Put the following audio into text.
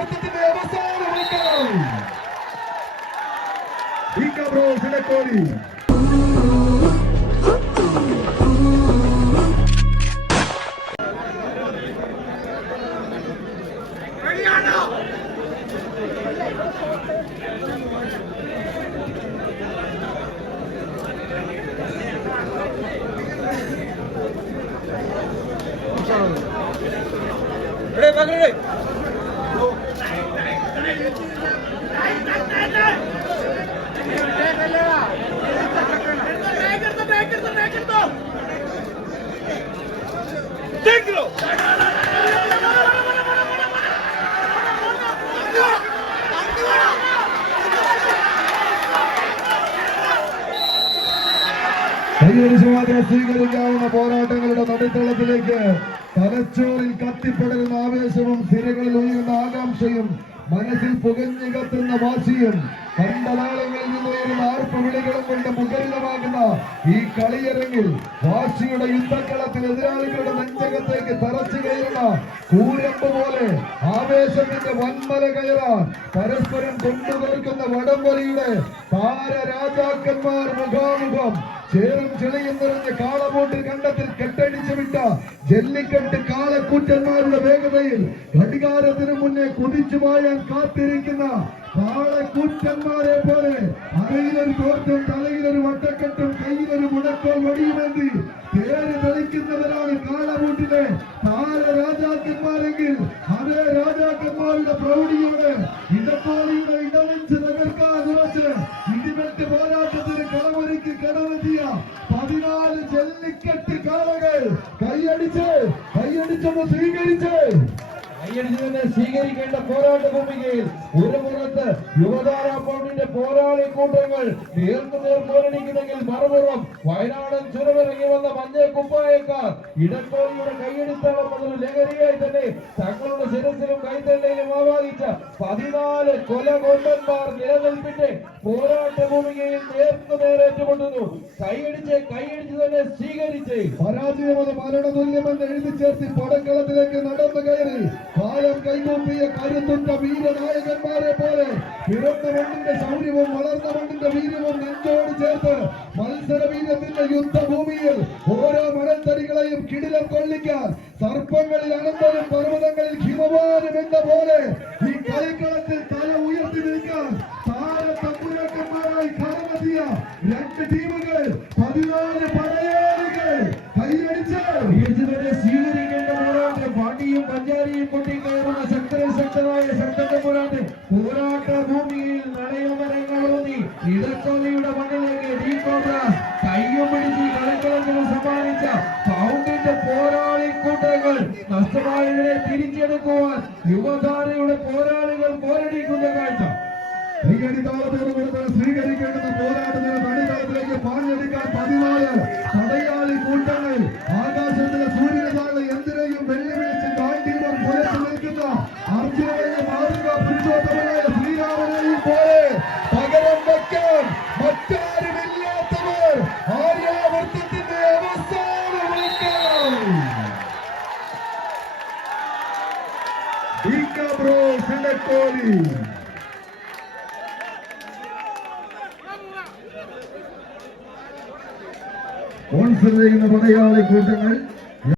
ആവർത്തനത്തിന്റെ അവസാന മത്സരം ബ്രോസ് ഇടക്കോലി. സ്വീകരിക്കാവുന്ന പോരാട്ടങ്ങളുടെ നടുത്തളത്തിലേക്ക് തലച്ചോറിൽ കത്തിപ്പടരുന്ന ആവേശവും സിരകളിൽ ഉയരുന്ന ആകാംക്ഷയും മനസ്സിൽ പുകഞ്ഞുകത്തുന്ന വാശിയും കണ്ടനാളങ്ങളിൽ നിന്നുയരുന്ന ആർപ്പുവിളികളും കൊണ്ട് മുഖരിതമാകുന്ന ഈ കളിയരങ്ങിൽ വാശിയുടെ യുദ്ധക്കളത്തിൽ എതിരാളികളുടെ നെഞ്ചകത്തേക്ക് തറച്ചു കയറുന്ന കൂരമ്പ് പോലെ ആവേശത്തിന്റെ വൻമല കയറാൻ പരസ്പരം കൊണ്ടുതീർക്കുന്ന വടംവലിയുടെ താരരാജാക്കന്മാർ മുഖാമുഖം ചേറും ചെളിയും നിറഞ്ഞ കാളമൂട്ടിൽ കണ്ടത്തിൽ കെട്ടടിച്ചു വിട്ട ജല്ലിക്കെട്ട് കാളക്കൂറ്റന്മാരുടെ വേഗതയിൽ ഘടികാരത്തിനു മുന്നേ കുതിച്ചു പായാൻ കാത്തിരിക്കുന്ന കാളക്കൂറ്റന്മാരെ പോലെ അരയിലൊരു തോർത്തും തലയിലൊരു വട്ടക്കെട്ടും കയ്യിലൊരു മുടക്കോൽ വടിയുമേന്തി പേര് തെളിക്കുന്നവരാണ് കാളമൂട്ടിലെ താരരാജാക്കന്മാരെങ്കിൽ അതേ രാജാക്കന്മാരുടെ പ്രൗഢിയോടെ ഇടത്തോളിയുടെ ഇടവെച്ച് തകർക്കാൻ ഉറച്ച് ഇടിവെട്ട് പോരാട്ടത്തിന് കളമൊരുക്കി കടമെത്തിയ 14 ജല്ലിക്കെട്ട് കാളകൾ കൈയടിച്ചൊന്ന് സ്വീകരിക്കേണ്ട പോരാട്ട ഭൂമികയിൽ ഒരു പുറത്ത് യുവതാര ബോർഡിന്റെ പോരാളി കൂട്ടങ്ങൾ നേർക്കുനേർ പോരടിക്കുന്നെങ്കിൽ മറുപുറം വയനാടൻ ചുരമിറങ്ങി വന്ന മഞ്ഞ കുപ്പായക്കാർ ഇടക്കോളിയുടെ കൈയടിത്തോളം മുതൽ ലഹരിയായി തന്നെ തങ്ങളുടെ ശിരസിലും കൈത്തണ്ടയിലും ആവാഹിച്ച 14 കൊലകൊണ്ടന്മാർ നിലനിൽപ്പിന്റെ പോരാട്ട ഭൂമികയിൽ നേർക്കുനേർ ഏറ്റുമുട്ടുന്നു. കൈയടിച്ച് തന്നെ സ്വീകരിച്ച് പരാജയമത് മരണതുല്യമെന്ന് എഴുതി ചേർത്തി പടക്കളത്തിലേക്ക് നടന്നു കയറി കാലം കൈകൂപ്പിയ കരുത്തുറ്റ വീരനായകന്മാരെ പോലെ പിറന്ന മണ്ണിന്റെ ശൗര്യവും വളർന്ന മണ്ണിന്റെ വീര്യവും നെഞ്ചോട് ചേർത്ത് മത്സര വീര്യത്തിന്റെ യുദ്ധഭൂമിയിൽ ഓരോ മണൽത്തടികളെയും കിടിലം കൊള്ളിക്കാൻ സർപ്പങ്ങളിൽ അനന്തരും പർവ്വതങ്ങളിൽ ഹിമവാനും എന്ന പോലെ ഈ കളിക്കളത്തിൽ തല ഉയർത്തി നിൽക്കാൻ താരത്തമ്പുരാക്കന്മാരായി കടമെത്തിയ 2 ടീമുകൾ 14 പടയാളികൾ കൈയടിച്ച് സ്വീകരിക്കേണ്ട പോരാട്ടം പാണ്ടിയും പഞ്ചാരിയും കൊണ്ടിക്കയറുന്ന ശക്തനായ ശക്തന്റെ പോരാട്ട ഭൂമിയിൽ നടയമരങ്ങളൂന്നി ഇടക്കൊല്ലിയുടെ മണ്ണിലേക്ക് ഡി കോബ്ര കയ്യും പിടിച്ച് കളിക്കളത്തിന് സമ്മാനിച്ച പൗണ്ടിന്റെ പോരാളി കൂട്ടങ്ങൾ നഷ്ടമായതിനെ തിരിച്ചെടുക്കുവാൻ യുവധാരയുടെ പോരാളികൾ പോരടിക്കുന്ന കാഴ്ച സ്വീകരിക്കേണ്ടുന്ന പോരാട്ടത്തിന് നടുത്തളത്തിലേക്ക് പാഞ്ഞെടുക്കാൻ 14 പടയാളി കൂട്ടങ്ങൾ ആകാശത്തിലെ സൂര്യനാളെ എന്തിനേയും വെല്ലുവിളിച്ച് ഗാന്ധീവം പുലച്ചു നിൽക്കുന്ന അർജുനനെയും മാതൃക പുരുഷോത്തമനായ ശ്രീരാമനെയും പോലെ പകരം വയ്ക്കാൻ മറ്റാരുമില്ലാത്തവർ ആര്യാവർത്തത്തിന്റെ അവസാന ഇടക്കോലി സ്പോൺസർ ചെയ്യുന്ന പടയാളി കൂട്ടങ്ങൾ